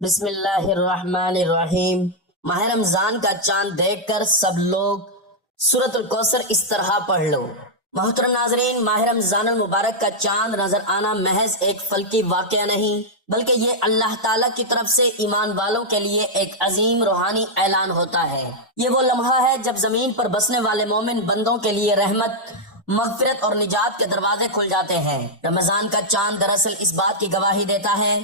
بسم اللہ الرحمن الرحیم۔ ماہ رمضان کا چاند دیکھ کر سب لوگ سورۃ الکوثر اس طرح پڑھ لو۔ محترم ناظرین، ماہ رمضان المبارک کا چاند نظر آنا محض ایک فلکی واقعہ نہیں بلکہ یہ اللہ تعالیٰ کی طرف سے ایمان والوں کے لیے ایک عظیم روحانی اعلان ہوتا ہے۔ یہ وہ لمحہ ہے جب زمین پر بسنے والے مومن بندوں کے لیے رحمت، مغفرت اور نجات کے دروازے کھل جاتے ہیں۔ رمضان کا چاند دراصل اس بات کی گواہی دیتا ہے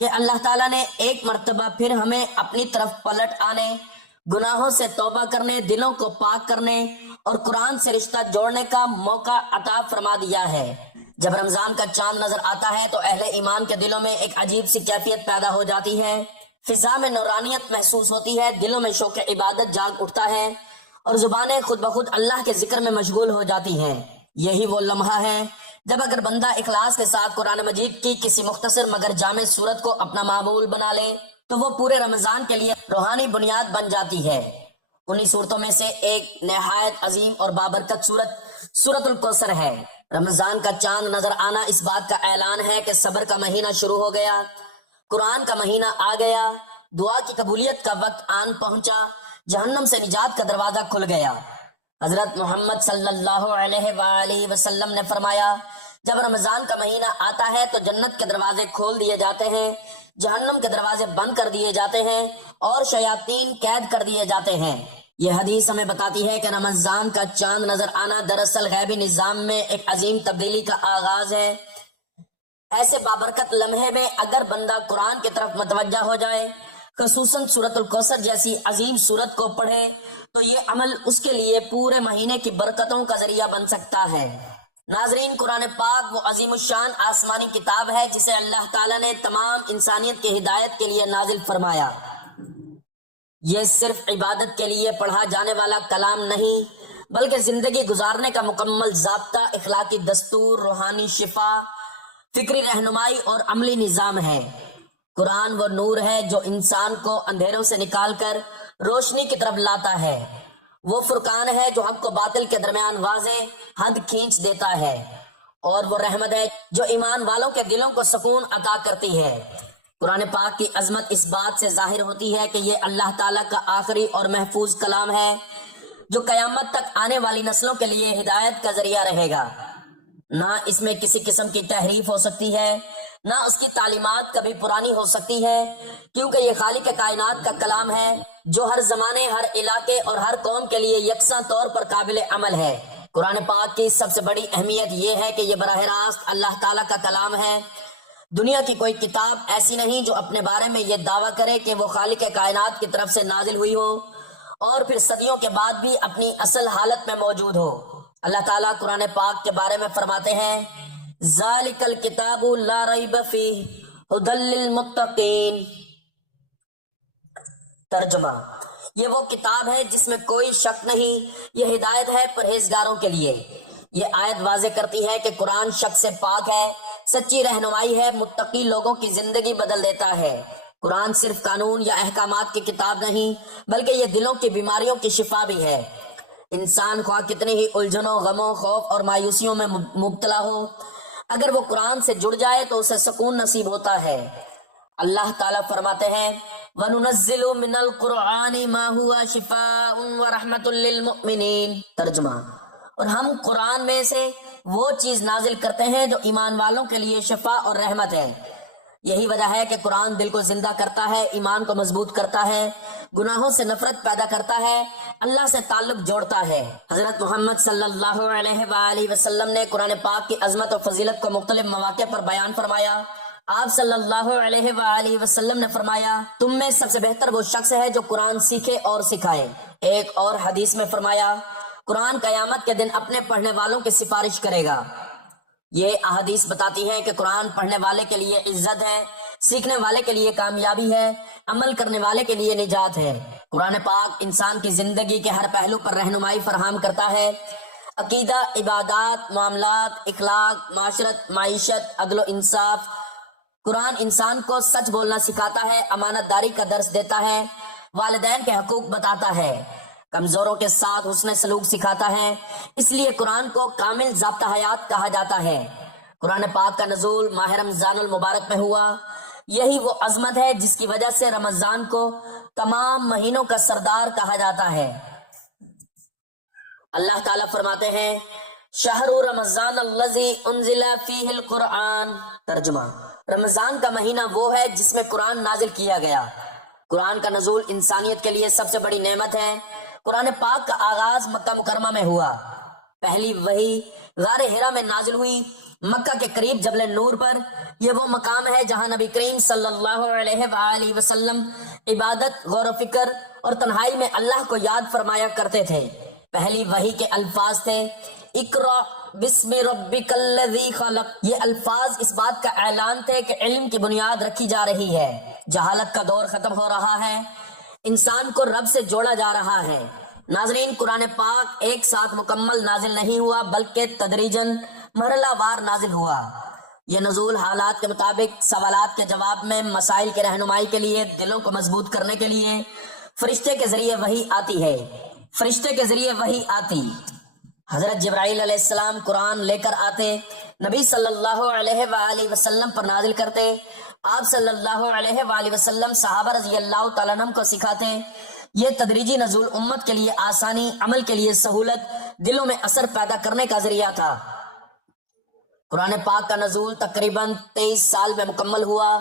کہ اللہ تعالیٰ نے ایک مرتبہ پھر ہمیں اپنی طرف پلٹ آنے، گناہوں سے توبہ کرنے، دلوں کو پاک کرنے اور قرآن سے رشتہ جوڑنے کا موقع عطا فرما دیا ہے۔ جب رمضان کا چاند نظر آتا ہے تو اہل ایمان کے دلوں میں ایک عجیب سی کیفیت پیدا ہو جاتی ہے، فضا میں نورانیت محسوس ہوتی ہے، دلوں میں شوق عبادت جاگ اٹھتا ہے اور زبانیں خود بخود اللہ کے ذکر میں مشغول ہو جاتی ہیں۔ یہی وہ لمحہ ہے جب اگر بندہ اخلاص کے ساتھ قرآن مجید کی کسی مختصر مگر جامع سورت کو اپنا معمول بنا لے تو وہ پورے رمضان کے لیے روحانی بنیاد بن جاتی ہے۔ انہی صورتوں میں سے ایک نہایت عظیم اور بابرکت سورت الکوثر ہے۔ رمضان کا چاند نظر آنا اس بات کا اعلان ہے کہ صبر کا مہینہ شروع ہو گیا، قرآن کا مہینہ آ گیا، دعا کی قبولیت کا وقت آن پہنچا، جہنم سے نجات کا دروازہ کھل گیا۔ حضرت محمد صلی اللہ علیہ وآلہ وسلم نے فرمایا، جب رمضان کا مہینہ آتا ہے تو جنت کے دروازے کھول دیے جاتے ہیں، جہنم کے دروازے بند کر دیے جاتے ہیں اور شیاطین قید کر دیے جاتے ہیں۔ یہ حدیث ہمیں بتاتی ہے کہ رمضان کا چاند نظر آنا دراصل غیبی نظام میں ایک عظیم تبدیلی کا آغاز ہے۔ ایسے بابرکت لمحے میں اگر بندہ قرآن کی طرف متوجہ ہو جائے، خصوصاً سورۃ الکوثر جیسی عظیم سورت کو پڑھے، تو یہ عمل اس کے لیے پورے مہینے کی برکتوں کا ذریعہ بن سکتا ہے۔ ناظرین، قرآن پاک وہ عظیم الشان آسمانی کتاب ہے جسے اللہ تعالیٰ نے تمام انسانیت کی ہدایت کے لیے نازل فرمایا۔ یہ صرف عبادت کے لیے پڑھا جانے والا کلام نہیں بلکہ زندگی گزارنے کا مکمل ضابطہ، اخلاقی دستور، روحانی شفا، فکری رہنمائی اور عملی نظام ہے۔ قرآن وہ نور ہے جو انسان کو اندھیروں سے نکال کر روشنی کی طرف لاتا ہے، وہ فرقان ہے جو حق و باطل کے درمیان واضح حد کھینچ دیتا ہے، اور وہ رحمت ہے جو ایمان والوں کے دلوں کو سکون عطا کرتی ہے۔ قرآن پاک کی عظمت اس بات سے ظاہر ہوتی ہے کہ یہ اللہ تعالیٰ کا آخری اور محفوظ کلام ہے جو قیامت تک آنے والی نسلوں کے لیے ہدایت کا ذریعہ رہے گا۔ نہ اس میں کسی قسم کی تحریف ہو سکتی ہے، نہ اس کی تعلیمات کبھی پرانی ہو سکتی ہے، کیونکہ یہ خالق کائنات کا کلام ہے جو ہر زمانے، ہر علاقے اور ہر قوم کے لیے یکساں طور پر قابل عمل ہے۔ قرآن پاک کی سب سے بڑی اہمیت یہ ہے کہ یہ براہ راست اللہ تعالیٰ کا کلام ہے۔ دنیا کی کوئی کتاب ایسی نہیں جو اپنے بارے میں یہ دعویٰ کرے کہ وہ خالق کائنات کی طرف سے نازل ہوئی ہو اور پھر صدیوں کے بعد بھی اپنی اصل حالت میں موجود ہو۔ اللہ تعالیٰ قرآن پاک کے بارے میں فرماتے ہیں، ذالک الکتاب لا ریب فیہ ھدی للمتقین۔ ترجمہ، یہ وہ کتاب ہے جس میں کوئی شک نہیں، یہ ہدایت ہے پرہیزگاروں کے لیے۔ یہ آیت واضح کرتی ہے کہ قرآن شک سے پاک ہے، سچی رہنمائی ہے، متقی لوگوں کی زندگی بدل دیتا ہے۔ قرآن صرف قانون یا احکامات کی کتاب نہیں بلکہ یہ دلوں کی بیماریوں کی شفا بھی ہے۔ انسان خواہ کتنی ہی الجھنوں، غموں، خوف اور مایوسیوں میں مبتلا ہو، اگر وہ قرآن سے جڑ جائے تو اسے سکون نصیب ہوتا ہے۔ اللہ تعالیٰ فرماتے ہیں، وَنُنَزِّلُ مِنَ الْقُرْآنِ مَا هُوَ شِفَاءٌ وَرَحْمَةٌ لِّلْمُؤْمِنِينَ۔ ترجمہ، اور ہم قرآن میں سے وہ چیز نازل کرتے ہیں جو ایمان والوں کے لیے شفا اور رحمت ہے۔ یہی وجہ ہے کہ قرآن دل کو زندہ کرتا ہے، ایمان کو مضبوط کرتا ہے، گناہوں سے نفرت پیدا کرتا ہے، اللہ سے تعلق جوڑتا ہے۔ حضرت محمد صلی اللہ علیہ وآلہ وسلم نے قرآن پاک کی عظمت و فضیلت کو مختلف مواقع پر بیان فرمایا۔ آپ صلی اللہ علیہ وآلہ وسلم نے فرمایا، تم میں سب سے بہتر وہ شخص ہے جو قرآن سیکھے اور سکھائے۔ ایک اور حدیث میں فرمایا، قرآن قیامت کے دن اپنے پڑھنے والوں کی سفارش کرے گا۔ یہ احادیث بتاتی ہیں کہ قرآن پڑھنے والے کے لیے عزت ہے، سیکھنے والے کے لیے کامیابی ہے، عمل کرنے والے کے لیے نجات ہے۔ قرآن پاک انسان کی زندگی کے ہر پہلو پر رہنمائی فراہم کرتا ہے، عقیدہ، عبادات، معاملات، اخلاق، معاشرت، معیشت، عدل و انصاف۔ قرآن انسان کو سچ بولنا سکھاتا ہے، امانت داری کا درس دیتا ہے، والدین کے حقوق بتاتا ہے، کمزوروں کے ساتھ حسن سلوک سکھاتا ہے۔ اس لیے قرآن کو کامل ضابطہ حیات کہا جاتا ہے۔ قرآن پاک کا نزول ماہ رمضان المبارک میں ہوا، یہی وہ عظمت ہے جس کی وجہ سے رمضان کو تمام مہینوں کا سردار کہا جاتا ہے۔ اللہ تعالیٰ فرماتے ہیں شہر رمضان الذی انزل فیہ القرآن، ترجمہ رمضان کا مہینہ وہ ہے جس میں قرآن نازل کیا گیا۔ قرآن کا نزول انسانیت کے لیے سب سے بڑی نعمت ہے۔ قرآن پاک کا آغاز مکہ مکرمہ میں ہوا۔ پہلی وحی غار حرا میں نازل ہوئی، مکہ کے قریب جبل نور پر۔ یہ وہ مقام ہے جہاں نبی کریم صلی اللہ علیہ وآلہ وسلم عبادت، غور و فکر اور تنہائی میں اللہ کو یاد فرمایا کرتے تھے۔ پہلی وحی کے الفاظ تھے اقرأ بسم ربک الذی خلق۔ یہ الفاظ اس بات کا اعلان تھے کہ علم کی بنیاد رکھی جا رہی ہے، جہالت کا دور ختم ہو رہا ہے، انسان کو رب سے جوڑا جا رہا ہے۔ ناظرین، قرآن پاک ایک ساتھ مکمل نازل نہیں ہوا بلکہ تدریجاً مرحلہ وار نازل ہوا۔ یہ نزول حالات کے مطابق سوالات کے جواب میں، مسائل کی رہنمائی کے لیے، دلوں کو مضبوط کرنے کے لیے فرشتے کے ذریعے وحی آتی ہے۔ فرشتے کے ذریعے وحی آتی، حضرت جبرائیل علیہ السلام قرآن لے کر آتے، نبی صلی اللہ علیہ وآلہ وسلم پر نازل کرتے، آپ صلی اللہ علیہ وآلہ وسلم صحابہ رضی اللہ تعالیٰ عنہم کو سکھاتے۔ یہ تدریجی نزول امت کے لیے آسانی، عمل کے لیے سہولت، دلوں میں اثر پیدا کرنے کا ذریعہ تھا۔ قرآن پاک کا نزول تقریباً 23 سال میں مکمل ہوا۔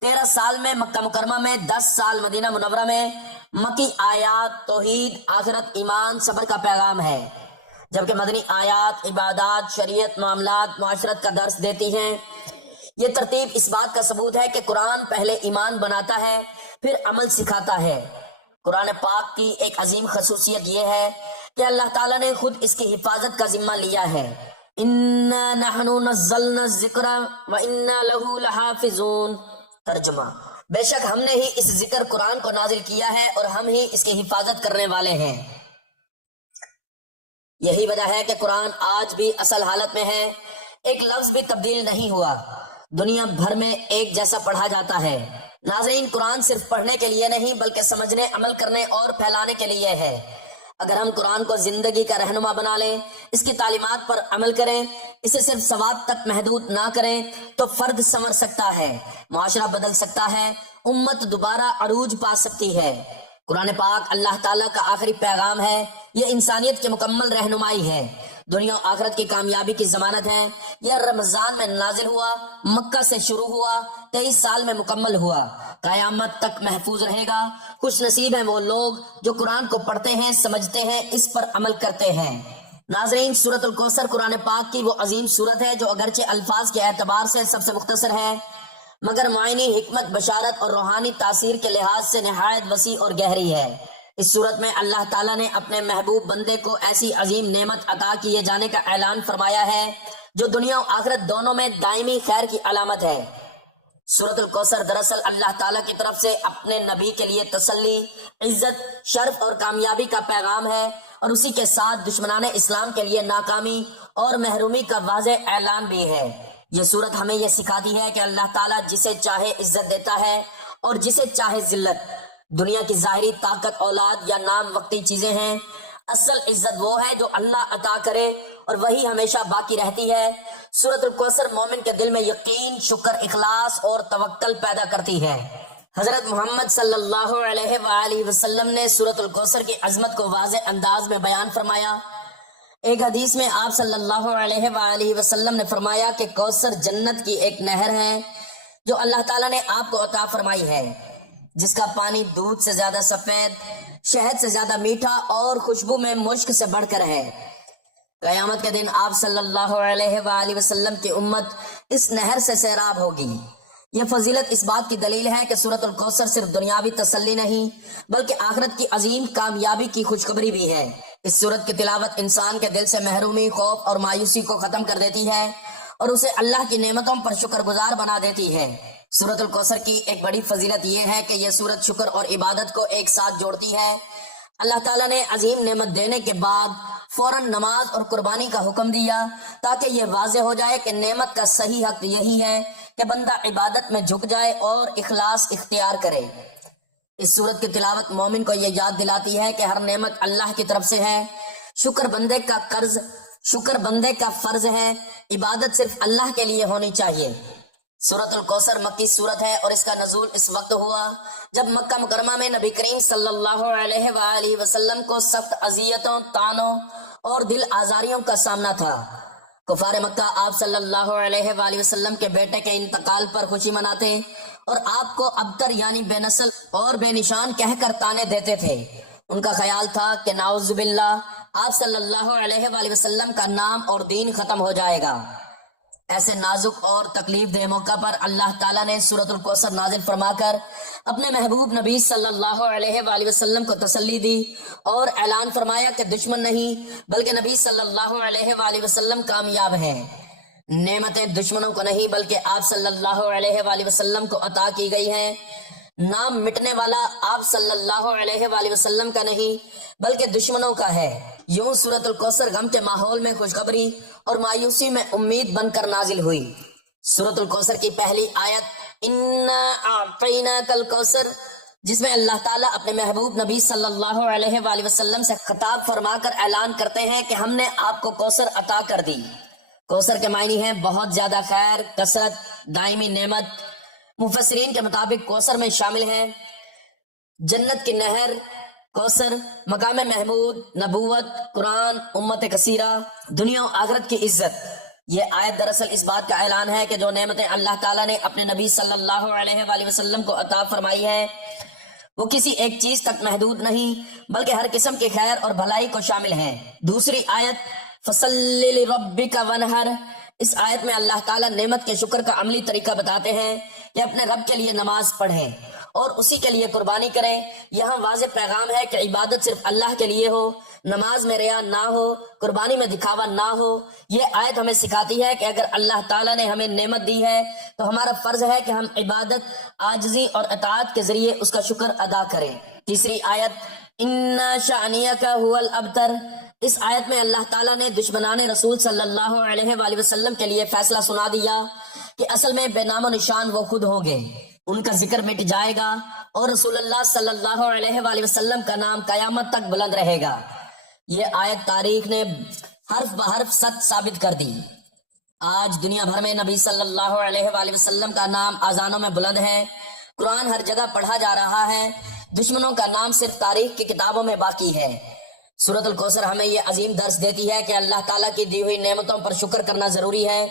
13 سال میں مکہ مکرمہ میں، 10 سال مدینہ منورہ میں۔ مکی آیات توحید، آخرت، ایمان، صبر کا پیغام ہے، جبکہ مدنی آیات عبادات، شریعت، معاملات، معاشرت کا درس دیتی ہیں۔ یہ ترتیب اس بات کا ثبوت ہے کہ قرآن پہلے ایمان بناتا ہے پھر عمل سکھاتا ہے۔ قرآن پاک کی ایک عظیم خصوصیت یہ ہے کہ اللہ تعالیٰ نے خود اس کی حفاظت کا ذمہ لیا ہے۔ اِنَّا نَحْنُ نَزَّلْنَا الذِّكْرَ وَإِنَّا لَهُ لَحَافِظُونَ، ترجمہ بے شک ہم نے ہی اس ذکر قرآن کو نازل کیا ہے اور ہم ہی اس کی حفاظت کرنے والے ہیں۔ یہی وجہ ہے کہ قرآن آج بھی اصل حالت میں ہے، ایک لفظ بھی تبدیل نہیں ہوا، دنیا بھر میں ایک جیسا پڑھا جاتا ہے۔ ناظرین، قرآن صرف پڑھنے کے لیے نہیں بلکہ سمجھنے، عمل کرنے اور پھیلانے کے لیے ہے۔ اگر ہم قرآن کو زندگی کا رہنما بنا لیں، اس کی تعلیمات پر عمل کریں، اسے صرف ثواب تک محدود نہ کریں، تو فرد سنور سکتا ہے، معاشرہ بدل سکتا ہے، امت دوبارہ عروج پا سکتی ہے۔ قرآن پاک اللہ تعالیٰ کا آخری پیغام ہے، یہ انسانیت کی مکمل رہنمائی ہے، دنیا و آخرت کی کامیابی کی ضمانت ہے۔ یہ رمضان میں نازل ہوا، مکہ سے شروع ہوا، 23 سال میں مکمل ہوا، قیامت تک محفوظ رہے گا۔ خوش نصیب ہیں وہ لوگ جو قرآن کو پڑھتے ہیں، سمجھتے ہیں، اس پر عمل کرتے ہیں۔ ناظرین، سورۃ الکوثر قرآن پاک کی وہ عظیم سورت ہے جو اگرچہ الفاظ کے اعتبار سے سب سے مختصر ہے، مگر معنی، حکمت، بشارت اور روحانی تاثیر کے لحاظ سے نہایت وسیع اور گہری ہے۔ اس صورت میں اللہ تعالیٰ نے اپنے محبوب بندے کو ایسی عظیم نعمت عطا کیے جانے کا اعلان فرمایا ہے جو دنیا و آخرت دونوں میں دائمی خیر کی علامت ہے۔ سورۃ الکوثر دراصل اللہ تعالیٰ کی طرف سے اپنے نبی کے لیے تسلی، عزت، شرف اور کامیابی کا پیغام ہے، اور اسی کے ساتھ دشمنان اسلام کے لیے ناکامی اور محرومی کا واضح اعلان بھی ہے۔ یہ سورت ہمیں یہ سکھاتی ہے کہ اللہ تعالیٰ جسے چاہے عزت دیتا ہے اور جسے چاہے ذلت۔ دنیا کی ظاہری طاقت، اولاد یا نام وقتی چیزیں ہیں، اصل عزت وہ ہے جو اللہ عطا کرے اور وہی ہمیشہ باقی رہتی ہے۔ سورۃ الکوثر مومن کے دل میں یقین، شکر، اخلاص اور توکل پیدا کرتی ہے۔ حضرت محمد صلی اللہ علیہ وآلہ وسلم نے سورۃ الکوثر کی عظمت کو واضح انداز میں بیان فرمایا۔ ایک حدیث میں آپ صلی اللہ علیہ وآلہ وسلم نے فرمایا کہ کوثر جنت کی ایک نہر ہے جو اللہ تعالیٰ نے آپ کو عطا فرمائی ہے، جس کا پانی دودھ سے زیادہ سفید، شہد سے زیادہ میٹھا اور خوشبو میں مشک سے بڑھ کر ہے۔ قیامت کے دن آپ صلی اللہ علیہ وآلہ وسلم کی امت اس نہر سے سیراب ہوگی۔ یہ فضیلت اس بات کی دلیل ہے کہ سورۃ الکوثر صرف دنیاوی تسلی نہیں بلکہ آخرت کی عظیم کامیابی کی خوشخبری بھی ہے۔ اس سورت کی تلاوت انسان کے دل سے محرومی، خوف اور مایوسی کو ختم کر دیتی ہے اور اسے اللہ کی نعمتوں پر شکر گزار بنا دیتی ہے۔ سورۃ الکوثر کی ایک بڑی فضیلت یہ ہے کہ یہ سورت شکر اور عبادت کو ایک ساتھ جوڑتی ہے۔ اللہ تعالیٰ نے عظیم نعمت دینے کے بعد فوراً نماز اور قربانی کا حکم دیا تاکہ یہ واضح ہو جائے کہ نعمت کا صحیح حق یہی ہے کہ بندہ عبادت میں جھک جائے اور اخلاص اختیار کرے۔ اس سورت کی تلاوت مومن کو یہ یاد دلاتی ہے کہ ہر نعمت اللہ کی طرف سے ہے، شکر بندے کا فرض ہے، عبادت صرف اللہ کے لیے ہونی چاہیے۔ سورۃ الکوثر مکی سورت ہے اور اس کا نزول اس وقت ہوا جب مکہ مکرمہ میں نبی کریم صلی اللہ علیہ وآلہ وسلم کو سخت اذیتوں، طعنوں اور دل آزاریوں کا سامنا تھا۔ کفار مکہ آپ صلی اللہ علیہ وآلہ وسلم کے بیٹے کے انتقال پر خوشی مناتے اور آپ کو ابتر یعنی بے نسل اور بے نشان کہہ کر طعنے دیتے تھے۔ ان کا خیال تھا کہ نعوذ باللہ آپ صلی اللہ علیہ وآلہ وسلم کا نام اور دین ختم ہو جائے گا۔ ایسے نازک اور تکلیف دہ موقع پر اللہ تعالیٰ نے سورۃ الکوثر نازل فرما کر اپنے محبوب نبی صلی اللہ علیہ وآلہ وسلم کو تسلی دی اور اعلان فرمایا کہ دشمن نہیں بلکہ نبی صلی اللہ علیہ وآلہ وسلم کامیاب ہیں۔ نعمتیں دشمنوں کو نہیں بلکہ آپ صلی اللہ علیہ وآلہ وسلم کو عطا کی گئی ہیں۔ نام مٹنے والا آپ صلی اللہ علیہ وآلہ وسلم کا نہیں بلکہ دشمنوں کا ہے۔ یوں سورۃ الکوثر غم کے ماحول میں خوشخبری اور مایوسی میں امید بن کر نازل ہوئی۔ سورۃ الکوثر کی پہلی آیت انا اعطیناک الکوثر، جس میں اللہ تعالیٰ اپنے محبوب نبی صلی اللہ علیہ وآلہ وسلم سے خطاب فرما کر اعلان کرتے ہیں کہ ہم نے آپ کو کوثر عطا کر دی۔ کوثر کے معنی ہیں بہت زیادہ خیر، کثرت، دائمی نعمت۔ مفسرین کے مطابق کوثر میں شامل ہیں جنت کی نہر، کوثر، مقام محمود، نبوت، قرآن، امت کثیرہ، دنیا و آخرت کی عزت۔ یہ آیت دراصل اس بات کا اعلان ہے کہ جو نعمتیں اللہ تعالیٰ نے اپنے نبی صلی اللہ علیہ وآلہ وسلم کو عطا فرمائی ہے وہ کسی ایک چیز تک محدود نہیں بلکہ ہر قسم کی خیر اور بھلائی کو شامل ہیں۔ دوسری آیت فَصَلِّ لِرَبِّكَ وَانْحَرْ، اس آیت میں اللہ تعالیٰ نعمت کے شکر کا عملی طریقہ بتاتے ہیں کہ اپنے رب کے لیے نماز پڑھیں اور اسی کے لیے قربانی کریں۔ یہاں واضح پیغام ہے کہ عبادت صرف اللہ کے لیے ہو، نماز میں ریا نہ ہو، قربانی میں دکھاوا نہ ہو۔ یہ آیت ہمیں سکھاتی ہے کہ اگر اللہ تعالیٰ نے ہمیں نعمت دی ہے تو ہمارا فرض ہے کہ ہم عبادت، عاجزی اور اطاعت کے ذریعے اس کا شکر ادا کریں۔ تیسری آیت اِنَّا شَأْنِيَكَ هُوَ الْأَبْتَرُ، اس آیت میں اللہ تعالیٰ نے دشمنان رسول صلی اللہ علیہ وآلہ وسلم کے لیے فیصلہ سنا دیا کہ اصل میں بے نام و نشان وہ خود ہوں گے، ان کا ذکر مٹ جائے گا اور رسول اللہ صلی اللہ علیہ وآلہ وسلم کا نام قیامت تک بلند رہے گا۔ یہ آیت تاریخ نے حرف بحرف سچ ثابت کر دی۔ آج دنیا بھر میں نبی صلی اللہ علیہ وآلہ وسلم کا نام اذانوں میں بلند ہے، قرآن ہر جگہ پڑھا جا رہا ہے، دشمنوں کا نام صرف تاریخ کی کتابوں میں باقی ہے۔ سورۃ الکوثر ہمیں یہ عظیم درس دیتی ہے کہ اللہ تعالیٰ کی دی ہوئی نعمتوں پر شکر کرنا ضروری ہے۔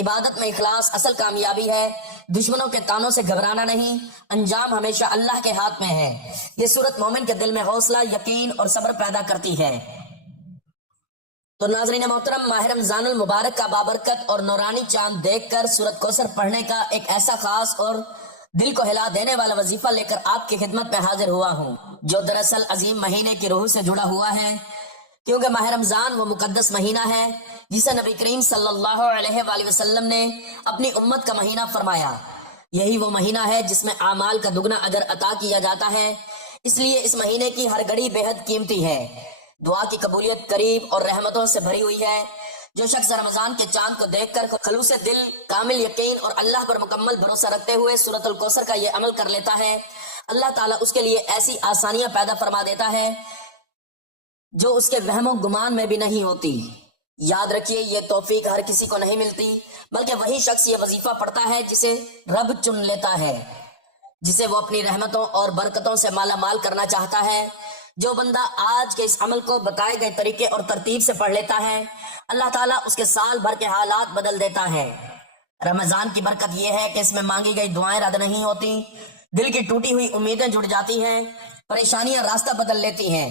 عبادت میں اخلاص اصل کامیابی ہے، دشمنوں کے طعنوں سے گھبرانا نہیں، انجام ہمیشہ اللہ کے ہاتھ میں ہے۔ یہ سورت مومن کے دل میں حوصلہ، یقین اور صبر پیدا کرتی ہے۔ تو ناظرین محترم، ماہ رمضان المبارک کا بابرکت اور نورانی چاند دیکھ کر سورۃ کوثر پڑھنے کا ایک ایسا خاص اور دل کو ہلا دینے والا وظیفہ لے کر آپ کی خدمت میں حاضر ہوا ہوں، جو دراصل عظیم مہینے کی روح سے جڑا ہوا ہے، کیونکہ ماہ رمضان وہ مقدس مہینہ ہے جسے نبی کریم صلی اللہ علیہ وآلہ وسلم نے اپنی امت کا مہینہ فرمایا۔ یہی وہ مہینہ ہے جس میں اعمال کا دگنا اجر عطا کیا جاتا ہے، اس لیے اس مہینے کی ہر گھڑی بے حد قیمتی ہے۔ دعا کی قبولیت قریب اور رحمتوں سے بھری ہوئی ہے۔ جو شخص رمضان کے چاند کو دیکھ کر خلوص دل، کامل یقین اور اللہ پر مکمل بھروسہ رکھتے ہوئے سورۃ الکوثر کا یہ عمل کر لیتا ہے، اللہ تعالیٰ اس کے لیے ایسی آسانیاں پیدا فرما دیتا ہے جو اس کے وہم و گمان میں بھی نہیں ہوتی۔ یاد رکھیے، یہ توفیق ہر کسی کو نہیں ملتی، بلکہ وہی شخص یہ وظیفہ پڑھتا ہے جسے رب چن لیتا ہے، جسے وہ اپنی رحمتوں اور برکتوں سے مالا مال کرنا چاہتا ہے۔ جو بندہ آج کے اس عمل کو بتائے گئے طریقے اور ترتیب سے پڑھ لیتا ہے، اللہ تعالیٰ اس کے سال بھر کے حالات بدل دیتا ہے۔ رمضان کی برکت یہ ہے کہ اس میں مانگی گئی دعائیں رد نہیں ہوتی، دل کی ٹوٹی ہوئی امیدیں جڑ جاتی ہیں، پریشانیاں راستہ بدل لیتی ہیں۔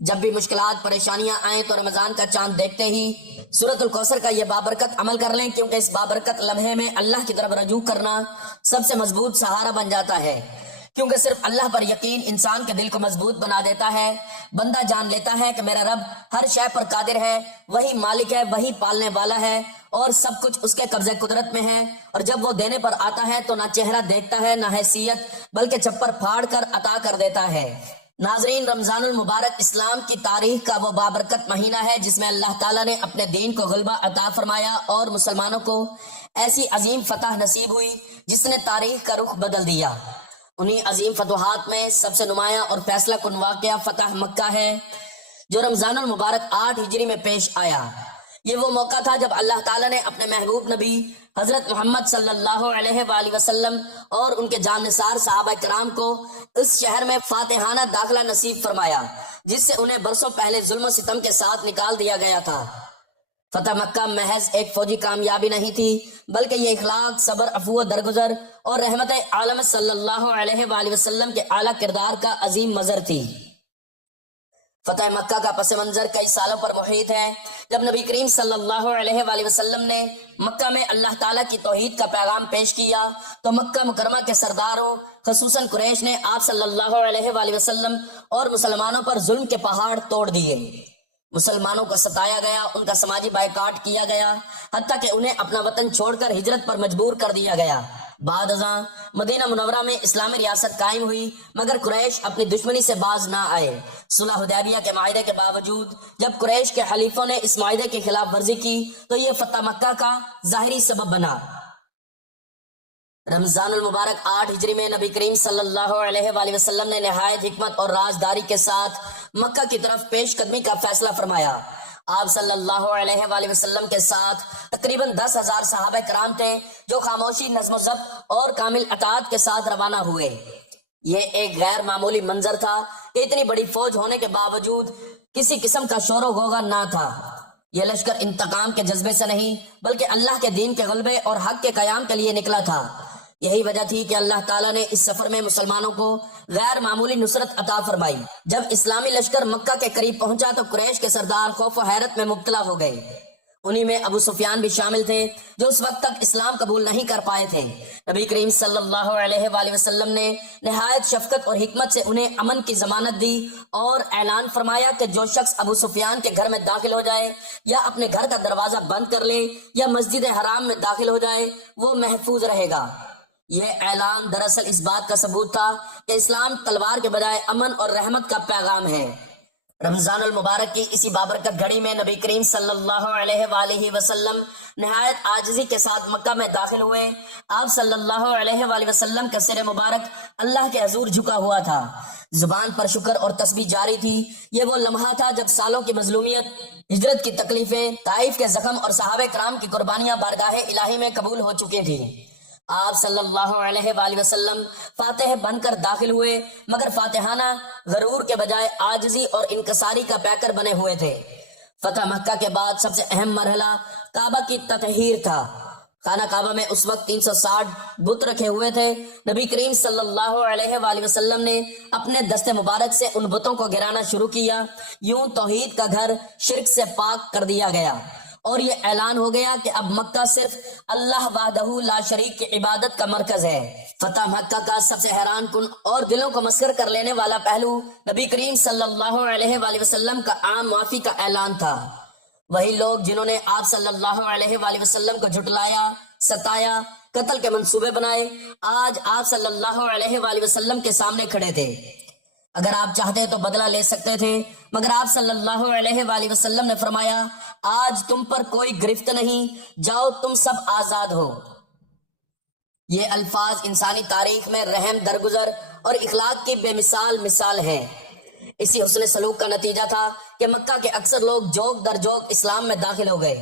جب بھی مشکلات، پریشانیاں آئیں تو رمضان کا چاند دیکھتے ہی سورۃ الکوثر کا یہ بابرکت عمل کر لیں، کیونکہ اس بابرکت لمحے میں اللہ کی طرف رجوع کرنا سب سے مضبوط سہارا بن جاتا ہے، کیونکہ صرف اللہ پر یقین انسان کے دل کو مضبوط بنا دیتا ہے۔ بندہ جان لیتا ہے کہ میرا رب ہر شے پر قادر ہے، وہی مالک ہے، وہی پالنے والا ہے اور سب کچھ اس کے قبضے قدرت میں ہے، اور جب وہ دینے پر آتا ہے تو نہ چہرہ دیکھتا ہے نہ حیثیت، بلکہ چھپر پھاڑ کر عطا کر دیتا ہے۔ ناظرین، رمضان المبارک اسلام کی تاریخ کا وہ بابرکت مہینہ ہے جس میں اللہ تعالیٰ نے اپنے دین کو غلبہ عطا فرمایا اور مسلمانوں کو ایسی عظیم فتح نصیب ہوئی جس نے تاریخ کا رخ بدل دیا۔ انہی عظیم فتوحات میں سب سے نمایاں اور فیصلہ کن واقعہ فتح مکہ ہے، جو رمضان المبارک 8 ہجری میں پیش آیا۔ یہ وہ موقع تھا جب اللہ تعالیٰ نے اپنے محبوب نبی حضرت محمد صلی اللہ علیہ وآلہ وسلم اور ان کے جاننثار صحابہ کرام کو اس شہر میں فاتحانہ داخلہ نصیب فرمایا، جس سے انہیں برسوں پہلے ظلم و ستم کے ساتھ نکال دیا گیا تھا۔ فتح مکہ محض ایک فوجی کامیابی نہیں تھی، بلکہ یہ اخلاق، صبر، عفو و درگزر اور رحمت عالم صلی اللہ علیہ وآلہ وسلم کے اعلیٰ کردار کا عظیم مظہر تھی۔ فتح مکہ کا پس منظر کئی سالوں پر محیط ہے۔ جب نبی کریم صلی اللہ علیہ وآلہ وسلم نے مکہ میں اللہ تعالیٰ کی توحید کا پیغام پیش کیا تو مکہ مکرمہ کے سرداروں خصوصاً قریش نے آپ صلی اللہ علیہ وآلہ وسلم اور مسلمانوں پر ظلم کے پہاڑ توڑ دیے۔ مسلمانوں کو ستایا گیا، ان کا سماجی بائیکاٹ کیا گیا، حتیٰ کہ انہیں اپنا وطن چھوڑ کر ہجرت پر مجبور کر دیا گیا۔ بعد ازاں مدینہ منورہ میں اسلامی ریاست قائم ہوئی، مگر قریش اپنی دشمنی سے باز نہ آئے۔ صلح حدیبیہ کے معاہدے کے باوجود جب قریش کے حلیفوں نے اس معاہدے کی خلاف ورزی کی تو یہ فتح مکہ کا ظاہری سبب بنا۔ رمضان المبارک 8 ہجری میں نبی کریم صلی اللہ علیہ وآلہ وسلم نے نہایت حکمت اور رازداری کے ساتھ مکہ کی طرف پیش قدمی کا فیصلہ فرمایا۔ آپ صلی اللہ علیہ وآلہ وسلم کے ساتھ تقریباً 10,000 صحابہ کرام تھے، جو خاموشی، نظم و ضبط اور کامل اطاعت کے ساتھ روانہ ہوئے۔ یہ ایک غیر معمولی منظر تھا کہ اتنی بڑی فوج ہونے کے باوجود کسی قسم کا شور و غوغا نہ تھا۔ یہ لشکر انتقام کے جذبے سے نہیں بلکہ اللہ کے دین کے غلبے اور حق کے قیام کے لیے نکلا تھا۔ یہی وجہ تھی کہ اللہ تعالیٰ نے اس سفر میں مسلمانوں کو غیر معمولی نصرت عطا فرمائی۔ جب اسلامی لشکر مکہ کے قریب پہنچا تو قریش کے سردار خوف و حیرت میں مبتلا ہو گئے۔ انہی میں ابو سفیان بھی شامل تھے، جو اس وقت تک اسلام قبول نہیں کر پائے تھے۔ نبی کریم صلی اللہ علیہ وآلہ وسلم نے نہایت شفقت اور حکمت سے انہیں امن کی ضمانت دی اور اعلان فرمایا کہ جو شخص ابو سفیان کے گھر میں داخل ہو جائے یا اپنے گھر کا دروازہ بند کر لے یا مسجد حرام میں داخل ہو جائے وہ محفوظ رہے گا۔ یہ اعلان دراصل اس بات کا ثبوت تھا کہ اسلام تلوار کے بجائے امن اور رحمت کا پیغام ہے۔ رمضان المبارک کی اسی بابرکت گھڑی میں نبی کریم صلی اللہ علیہ وآلہ وسلم نہایت عاجزی کے ساتھ مکہ میں داخل ہوئے۔ آپ صلی اللہ علیہ وآلہ وسلم کا سر مبارک اللہ کے حضور جھکا ہوا تھا، زبان پر شکر اور تسبیح جاری تھی۔ یہ وہ لمحہ تھا جب سالوں کی مظلومیت، ہجرت کی تکلیفیں، طائف کے زخم اور صحابہ کرام کی قربانیاں بارگاہ الہی میں قبول ہو چکی تھی۔ آپ صلی اللہ علیہ وآلہ وسلم فاتح بن کر داخل ہوئے، مگر فاتحانہ غرور کے بجائے عاجزی اور انکساری کا پیکر بنے ہوئے تھے۔ فتح مکہ کے بعد سب سے اہم مرحلہ کعبہ کی تطہیر تھا۔ خانہ کعبہ میں اس وقت 360 بت رکھے ہوئے تھے۔ نبی کریم صلی اللہ علیہ وآلہ وسلم نے اپنے دست مبارک سے ان بتوں کو گرانا شروع کیا۔ یوں توحید کا گھر شرک سے پاک کر دیا گیا اور یہ اعلان ہو گیا کہ اب مکہ صرف اللہ وحدہ لا شریک کی عبادت کا مرکز ہے۔ فتح مکہ کا سب سے حیران کن اور دلوں کو مسحور کر لینے والا پہلو نبی کریم صلی اللہ علیہ وآلہ وسلم کا عام معافی کا اعلان تھا۔ وہی لوگ جنہوں نے آپ صلی اللہ علیہ وآلہ وسلم کو جھٹلایا، ستایا، قتل کے منصوبے بنائے، آج آپ صلی اللہ علیہ وآلہ وسلم کے سامنے کھڑے تھے۔ اگر آپ چاہتے تو بدلہ لے سکتے تھے، مگر آپ صلی اللہ علیہ وآلہ وسلم نے فرمایا آج تم پر کوئی گرفت نہیں، جاؤ تم سب آزاد ہو۔ یہ الفاظ انسانی تاریخ میں رحم، درگزر اور اخلاق کی بے مثال ہیں۔ اسی حسن سلوک کا نتیجہ تھا کہ مکہ کے اکثر لوگ جوگ در جوگ اسلام میں داخل ہو گئے۔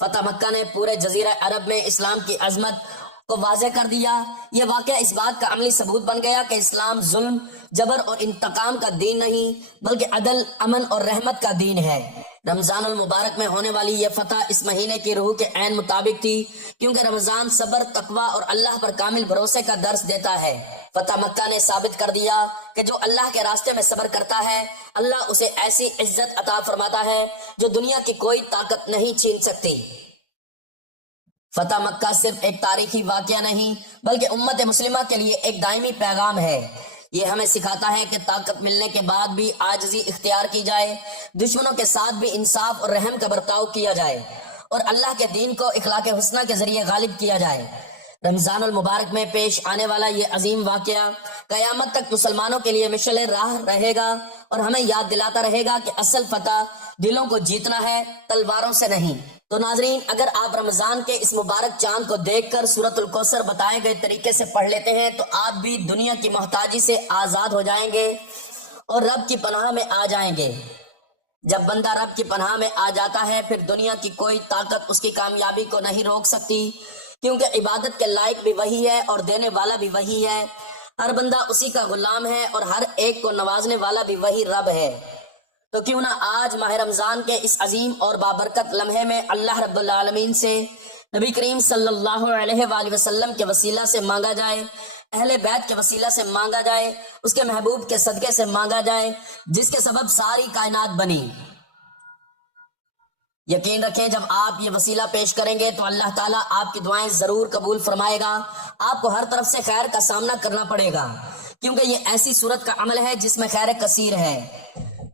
فتح مکہ نے پورے جزیرہ عرب میں اسلام کی عظمت کو واضح کر دیا۔ یہ واقعہ اس بات کا عملی ثبوت بن گیا کہ اسلام ظلم، جبر اور انتقام کا دین نہیں بلکہ عدل، امن اور رحمت کا دین ہے۔ رمضان المبارک میں ہونے والی یہ فتح اس مہینے کی روح کے عین مطابق تھی، کیونکہ رمضان صبر، تقوی اور اللہ پر کامل بھروسے کا درس دیتا ہے۔ فتح مکہ نے ثابت کر دیا کہ جو اللہ کے راستے میں صبر کرتا ہے اللہ اسے ایسی عزت عطا فرماتا ہے جو دنیا کی کوئی طاقت نہیں چھین سکتی۔ فتح مکہ صرف ایک تاریخی واقعہ نہیں بلکہ امت مسلمہ کے لیے ایک دائمی پیغام ہے۔ یہ ہمیں سکھاتا ہے کہ طاقت ملنے کے بعد بھی عاجزی اختیار کی جائے، دشمنوں کے ساتھ بھی انصاف اور رحم کا برتاؤ کیا جائے اور اللہ کے دین کو اخلاق حسنہ کے ذریعے غالب کیا جائے۔ رمضان المبارک میں پیش آنے والا یہ عظیم واقعہ قیامت تک مسلمانوں کے لیے مشعل راہ رہے گا اور ہمیں یاد دلاتا رہے گا کہ اصل فتح دلوں کو جیتنا ہے، تلواروں سے نہیں۔ تو ناظرین، اگر آپ رمضان کے اس مبارک چاند کو دیکھ کر سورۃ الکوثر بتائے گئے طریقے سے پڑھ لیتے ہیں تو آپ بھی دنیا کی محتاجی سے آزاد ہو جائیں گے اور رب کی پناہ میں آ جائیں گے۔ جب بندہ رب کی پناہ میں آ جاتا ہے پھر دنیا کی کوئی طاقت اس کی کامیابی کو نہیں روک سکتی، کیونکہ عبادت کے لائق بھی وہی ہے اور دینے والا بھی وہی ہے، ہر بندہ اسی کا غلام ہے اور ہر ایک کو نوازنے والا بھی وہی رب ہے۔ تو کیوں نہ آج ماہ رمضان کے اس عظیم اور بابرکت لمحے میں اللہ رب العالمین سے نبی کریم صلی اللہ علیہ وآلہ وسلم کے وسیلہ سے مانگا جائے، اہل بیت کے وسیلہ سے مانگا جائے، اس کے محبوب کے صدقے سے مانگا جائے جس کے سبب ساری کائنات بنی۔ یقین رکھیں جب آپ یہ وسیلہ پیش کریں گے تو اللہ تعالیٰ آپ کی دعائیں ضرور قبول فرمائے گا۔ آپ کو ہر طرف سے خیر کا سامنا کرنا پڑے گا، کیونکہ یہ ایسی صورت کا عمل ہے جس میں خیر کثیر ہے۔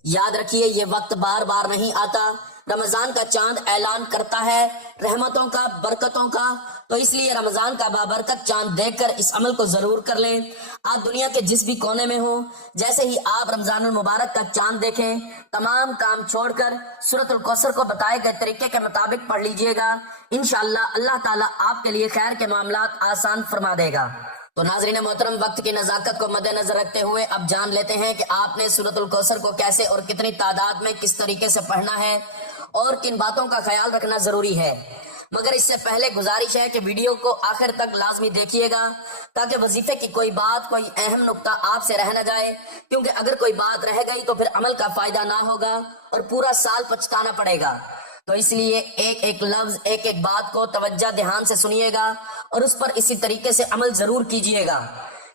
یاد رکھیے یہ وقت بار بار نہیں آتا۔ رمضان کا چاند اعلان کرتا ہے رحمتوں کا، برکتوں کا، تو اس لیے رمضان کا بابرکت چاند دیکھ کر اس عمل کو ضرور کر لیں۔ آپ دنیا کے جس بھی کونے میں ہوں، جیسے ہی آپ رمضان المبارک کا چاند دیکھیں، تمام کام چھوڑ کر سورۃ الکوثر کو بتائے گئے طریقے کے مطابق پڑھ لیجئے گا، انشاءاللہ اللہ تعالیٰ آپ کے لیے خیر کے معاملات آسان فرما دے گا۔ تو ناظرین محترم، وقت کی نزاکت کو مد نظر رکھتے ہوئے اب جان لیتے ہیں کہ آپ نے سورۃ الکوثر کو کیسے اور کتنی تعداد میں کس طریقے سے پڑھنا ہے اور کن باتوں کا خیال رکھنا ضروری ہے۔ مگر اس سے پہلے گزارش ہے کہ ویڈیو کو آخر تک لازمی دیکھیے گا تاکہ وظیفے کی کوئی بات، کوئی اہم نقطہ آپ سے رہ نہ جائے، کیونکہ اگر کوئی بات رہ گئی تو پھر عمل کا فائدہ نہ ہوگا اور پورا سال پچھتانا پڑے گا۔ تو اس لیے ایک ایک لفظ، ایک ایک بات کو توجہ دھیان سے سنیے گا اور اس پر اسی طریقے سے عمل ضرور کیجیے گا،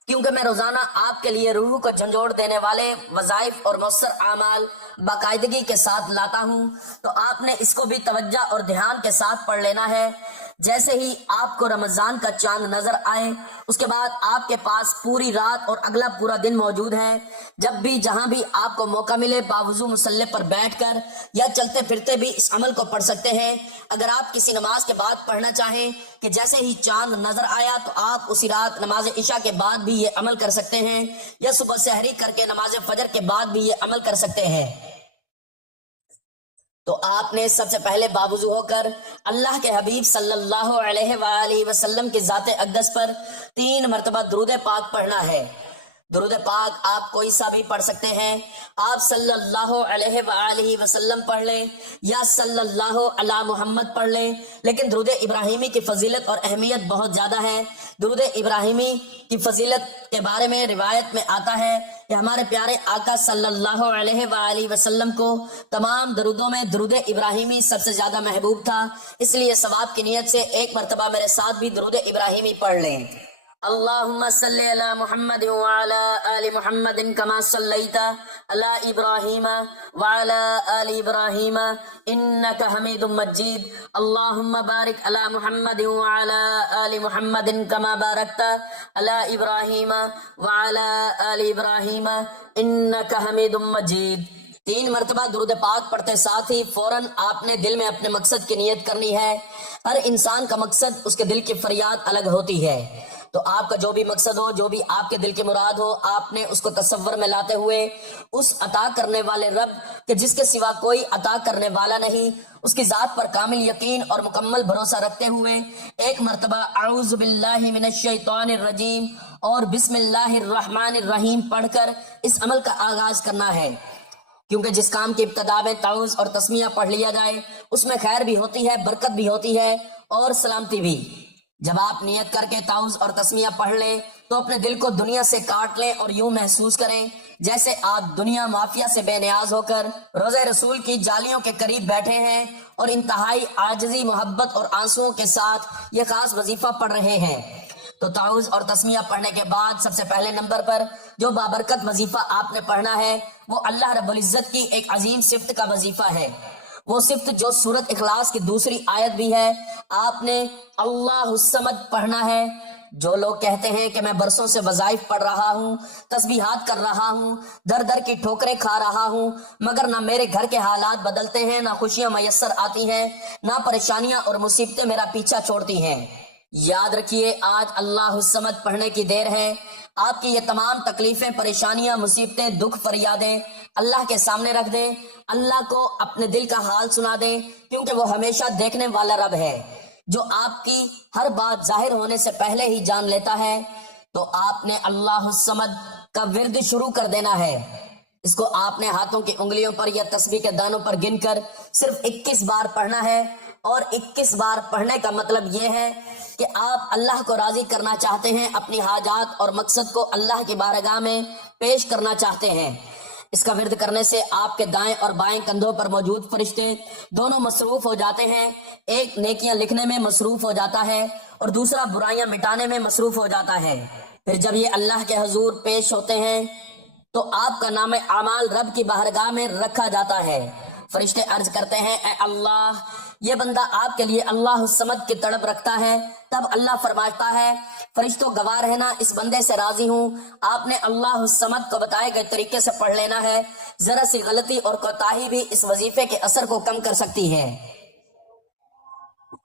کیونکہ میں روزانہ آپ کے لیے روح کو جھنجھوڑ دینے والے وظائف اور مؤثر اعمال باقاعدگی کے ساتھ لاتا ہوں، تو آپ نے اس کو بھی توجہ اور دھیان کے ساتھ پڑھ لینا ہے۔ جیسے ہی آپ کو رمضان کا چاند نظر آئے، اس کے بعد آپ کے پاس پوری رات اور اگلا پورا دن موجود ہے۔ جب بھی جہاں بھی آپ کو موقع ملے باوضو مصلی پر بیٹھ کر یا چلتے پھرتے بھی اس عمل کو پڑھ سکتے ہیں۔ اگر آپ کسی نماز کے بعد پڑھنا چاہیں کہ جیسے ہی چاند نظر آیا تو آپ اسی رات نماز عشاء کے بعد بھی یہ عمل کر سکتے ہیں، یا صبح سحری کر کے نماز فجر کے بعد بھی یہ عمل کر سکتے ہیں۔ تو آپ نے سب سے پہلے باوضو ہو کر اللہ کے حبیب صلی اللہ علیہ وآلہ وسلم کی ذات اقدس پر 3 مرتبہ درود پاک پڑھنا ہے۔ درود پاک آپ کوئی سا بھی پڑھ سکتے ہیں، آپ صلی اللہ علیہ وآلہ وسلم پڑھ لیں یا صلی اللہ علی محمد پڑھ لیں، لیکن درود ابراہیمی کی فضیلت اور اہمیت بہت زیادہ ہے۔ درود ابراہیمی کی فضیلت کے بارے میں روایت میں آتا ہے کہ ہمارے پیارے آقا صلی اللہ علیہ وآلہ وسلم کو تمام درودوں میں درود ابراہیمی سب سے زیادہ محبوب تھا، اس لیے ثواب کی نیت سے ایک مرتبہ میرے ساتھ بھی درود ابراہیمی پڑھ لیں۔ اللہم صلی علی محمد وعلی آل محمد کما صلیت علی ابراہیم وعلی آل ابراہیم انک حمید مجید۔ اللہم بارک علی محمد وعلی آل محمد کما بارکت علی ابراہیم وعلی آل ابراہیم انک حمید مجید۔ 3 مرتبہ درود پاک پڑھتے ساتھ ہی فوراً آپ نے دل میں اپنے مقصد کی نیت کرنی ہے۔ ہر انسان کا مقصد اس کے دل کی فریاد الگ ہوتی ہے، تو آپ کا جو بھی مقصد ہو، جو بھی آپ کے دل کی مراد ہو، آپ نے اس کو تصور میں لاتے ہوئے اس عطا کرنے والے رب کہ جس کے سوا کوئی عطا کرنے والا نہیں، اس کی ذات پر کامل یقین اور مکمل بھروسہ رکھتے ہوئے ایک مرتبہ اعوذ باللہ من الشیطان الرجیم اور بسم اللہ الرحمن الرحیم پڑھ کر اس عمل کا آغاز کرنا ہے، کیونکہ جس کام کی ابتدا میں تعوذ اور تسمیہ پڑھ لیا جائے اس میں خیر بھی ہوتی ہے، برکت بھی ہوتی ہے اور سلامتی بھی۔ جب آپ نیت کر کے تعوذ اور تسمیہ پڑھ لیں تو اپنے دل کو دنیا سے کاٹ لیں اور یوں محسوس کریں جیسے آپ دنیا معافیہ سے بے نیاز ہو کر روضہ رسول کی جالیوں کے قریب بیٹھے ہیں اور انتہائی عاجزی، محبت اور آنسوؤں کے ساتھ یہ خاص وظیفہ پڑھ رہے ہیں۔ تو تعوذ اور تسمیہ پڑھنے کے بعد سب سے پہلے نمبر پر جو بابرکت وظیفہ آپ نے پڑھنا ہے وہ اللہ رب العزت کی ایک عظیم صفت کا وظیفہ ہے، وہ صفت جو سورۃ اخلاص کی دوسری آیت بھی ہے۔ آپ نے اللہ الصمد پڑھنا ہے۔ جو لوگ کہتے ہیں کہ میں برسوں سے وظائف پڑھ رہا ہوں، تسبیحات کر رہا ہوں، در در کی ٹھوکریں کھا رہا ہوں، مگر نہ میرے گھر کے حالات بدلتے ہیں، نہ خوشیاں میسر آتی ہیں، نہ پریشانیاں اور مصیبتیں میرا پیچھا چھوڑتی ہیں، یاد رکھیے آج اللہ الصمد پڑھنے کی دیر ہے۔ آپ کی یہ تمام تکلیفیں، پریشانیاں، مصیبتیں، دکھ، فریادیں اللہ کے سامنے رکھ دیں، اللہ کو اپنے دل کا حال سنا دیں، کیونکہ وہ ہمیشہ دیکھنے والا رب ہے جو آپ کی ہر بات ظاہر ہونے سے پہلے ہی جان لیتا ہے۔ تو آپ نے اللہ الصمد کا ورد شروع کر دینا ہے۔ اس کو آپ نے ہاتھوں کی انگلیوں پر یا تسبیح کے دانوں پر گن کر صرف 21 بار پڑھنا ہے، اور 21 بار پڑھنے کا مطلب یہ ہے کہ آپ اللہ کو راضی کرنا چاہتے ہیں، اپنی حاجات اور مقصد کو اللہ کی بارگاہ میں پیش کرنا چاہتے ہیں۔ اس کا ورد کرنے سے آپ کے دائیں اور بائیں کندھوں پر موجود فرشتے دونوں مصروف ہو جاتے ہیں، ایک نیکیاں لکھنے میں مصروف ہو جاتا ہے اور دوسرا برائیاں مٹانے میں مصروف ہو جاتا ہے۔ پھر جب یہ اللہ کے حضور پیش ہوتے ہیں تو آپ کا نام اعمال رب کی بارگاہ میں رکھا جاتا ہے۔ فرشتے عرض کرتے ہیں، اے اللہ، یہ بندہ آپ کے لیے اللہ الصمد کی تڑپ رکھتا ہے۔ تب اللہ فرماتا ہے، فرشتوں گواہ رہنا، اس بندے سے راضی ہوں، آپ نے اللہ الصمد کو بتائے گئے طریقے سے پڑھ لینا ہے، ذرا سی غلطی اور کوتاہی بھی اس وظیفے کے اثر کو کم کر سکتی ہے،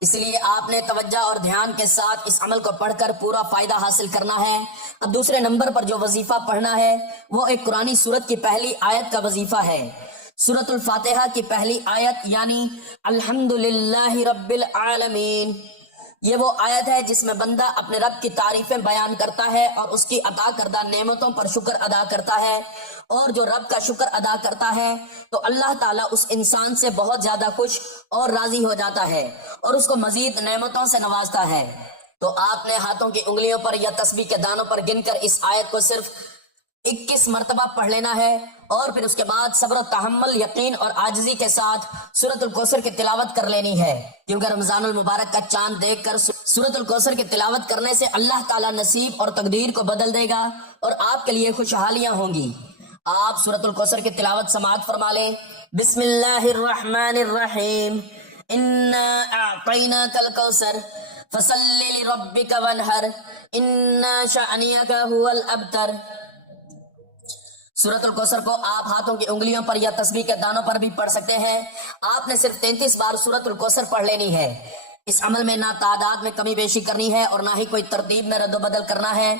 اس لیے آپ نے توجہ اور دھیان کے ساتھ اس عمل کو پڑھ کر پورا فائدہ حاصل کرنا ہے۔ اب دوسرے نمبر پر جو وظیفہ پڑھنا ہے وہ ایک قرآنی سورت کی پہلی آیت کا وظیفہ ہے۔ سورۃ الفاتحہ کی پہلی آیت یعنی الحمدللہ رب العالمین، یہ وہ آیت ہے جس میں بندہ اپنے رب کی تعریفیں بیان کرتا ہے اور اس کی عطا کردہ نعمتوں پر شکر ادا کرتا ہے، اور جو رب کا شکر ادا کرتا ہے تو اللہ تعالیٰ اس انسان سے بہت زیادہ خوش اور راضی ہو جاتا ہے اور اس کو مزید نعمتوں سے نوازتا ہے۔ تو آپ نے ہاتھوں کی انگلیوں پر یا تسبیح کے دانوں پر گن کر اس آیت کو صرف 21 مرتبہ پڑھ لینا ہے، اور پھر اس کے بعد صبر و تحمل، یقین اور عاجزی کے ساتھ سورۃ الکوثر کی تلاوت کر لینی ہے، کیونکہ رمضان المبارک کا چاند دیکھ کر سورۃ الکوثر کی تلاوت کرنے سے اللہ تعالیٰ نصیب اور تقدیر کو بدل دے گا اور آپ کے لیے خوشحالیاں ہوں گی۔ آپ سورۃ الکوثر کی تلاوت سماعت فرما لیں۔ بسم اللہ الرحمن الرحیم، انا اعطیناک الکوثر فصل لربک وانحر انا شانئک هو الابتر۔ سورۃ الکوثر کو آپ ہاتھوں کی انگلیوں پر یا تسبیح کے دانوں پر بھی پڑھ سکتے ہیں۔ آپ نے صرف 33 بار سورۃ الکوثر پڑھ لینی ہے۔ اس عمل میں نہ تعداد میں کمی بیشی کرنی ہے اور نہ ہی کوئی ترتیب میں رد و بدل کرنا ہے۔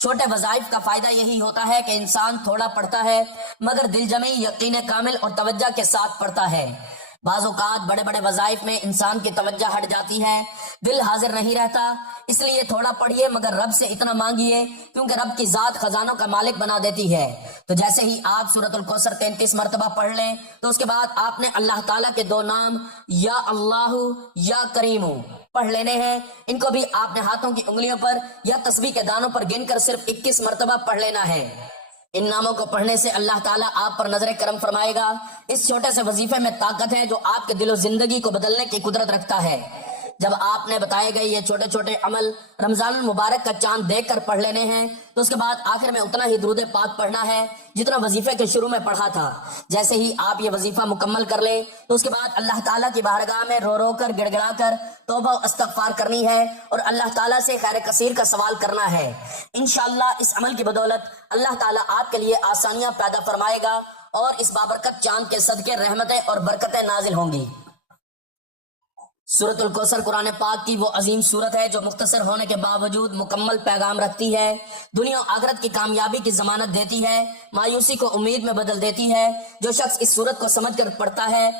چھوٹے وظائف کا فائدہ یہی ہوتا ہے کہ انسان تھوڑا پڑھتا ہے مگر دل جمی، یقین کامل اور توجہ کے ساتھ پڑھتا ہے۔ بعض اوقات بڑے بڑے وظائف میں انسان کی توجہ ہٹ جاتی ہے، دل حاضر نہیں رہتا، اس لیے تھوڑا پڑھیے مگر رب سے اتنا مانگیے، کیونکہ رب کی ذات خزانوں کا مالک بنا دیتی ہے۔ تو جیسے ہی آپ سورۃ الکوثر 33 مرتبہ پڑھ لیں تو اس کے بعد آپ نے اللہ تعالیٰ کے 2 نام یا اللہ یا کریم پڑھ لینے ہیں، ان کو بھی آپ نے ہاتھوں کی انگلیوں پر یا تسبیح کے دانوں پر گن کر صرف 21 مرتبہ پڑھ لینا ہے۔ ان ناموں کو پڑھنے سے اللہ تعالیٰ آپ پر نظر کرم فرمائے گا۔ اس چھوٹے سے وظیفے میں طاقت ہے جو آپ کے دل و زندگی کو بدلنے کی قدرت رکھتا ہے۔ جب آپ نے بتائے گئے یہ چھوٹے چھوٹے عمل رمضان المبارک کا چاند دیکھ کر پڑھ لینے ہیں تو اس کے بعد آخر میں اتنا ہی درود پاک پڑھنا ہے جتنا وظیفے کے شروع میں پڑھا تھا۔ جیسے ہی آپ یہ وظیفہ مکمل کر لیں تو اس کے بعد اللہ تعالیٰ کی بارگاہ میں رو رو کر، گڑ گڑا کر توبہ و استغفار کرنی ہے اور اللہ تعالیٰ سے خیر کثیر کا سوال کرنا ہے۔ انشاءاللہ اس عمل کی بدولت اللہ تعالیٰ آپ کے لیے آسانیاں پیدا فرمائے گا اور اس بابرکت چاند کے صدقے رحمتیں اور برکتیں نازل ہوں گی۔ سورۃ الکوثر قرآن پاک کی وہ عظیم سورت ہے جو مختصر ہونے کے باوجود مکمل پیغام رکھتی ہے، دنیا و آخرت کی کامیابی کی ضمانت دیتی ہے، مایوسی کو امید میں بدل دیتی ہے۔ جو شخص اس سورت کو سمجھ کر پڑھتا ہے،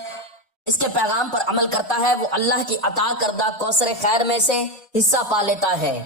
اس کے پیغام پر عمل کرتا ہے، وہ اللہ کی عطا کردہ کوثر خیر میں سے حصہ پا لیتا ہے۔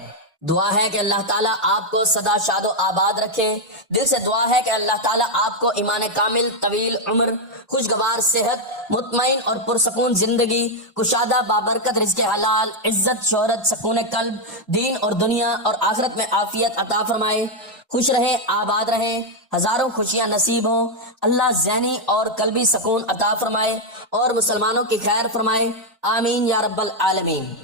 دعا ہے کہ اللہ تعالیٰ آپ کو سدا شاد و آباد رکھے۔ دل سے دعا ہے کہ اللہ تعالیٰ آپ کو ایمان کامل، طویل عمر، خوشگوار صحت، مطمئن اور پرسکون زندگی، کشادہ بابرکت رزق حلال، عزت، شہرت، سکون قلب، دین اور دنیا اور آخرت میں عافیت عطا فرمائے۔ خوش رہیں، آباد رہیں، ہزاروں خوشیاں نصیب ہوں۔ اللہ ذہنی اور قلبی سکون عطا فرمائے اور مسلمانوں کی خیر فرمائے، آمین یا رب العالمین۔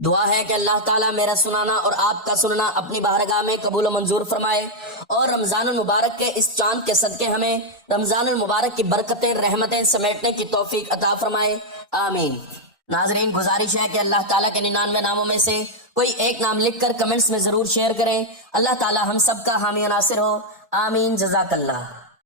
دعا ہے کہ اللہ تعالیٰ میرا سنانا اور آپ کا سننا اپنی بارگاہ میں قبول و منظور فرمائے اور رمضان المبارک کے اس چاند کے صدقے ہمیں رمضان المبارک کی برکتیں، رحمتیں سمیٹنے کی توفیق عطا فرمائے، آمین۔ ناظرین، گزارش ہے کہ اللہ تعالیٰ کے 99 ناموں میں سے کوئی ایک نام لکھ کر کمنٹس میں ضرور شیئر کریں۔ اللہ تعالیٰ ہم سب کا حامی و ناصر ہو، آمین، جزاک اللہ۔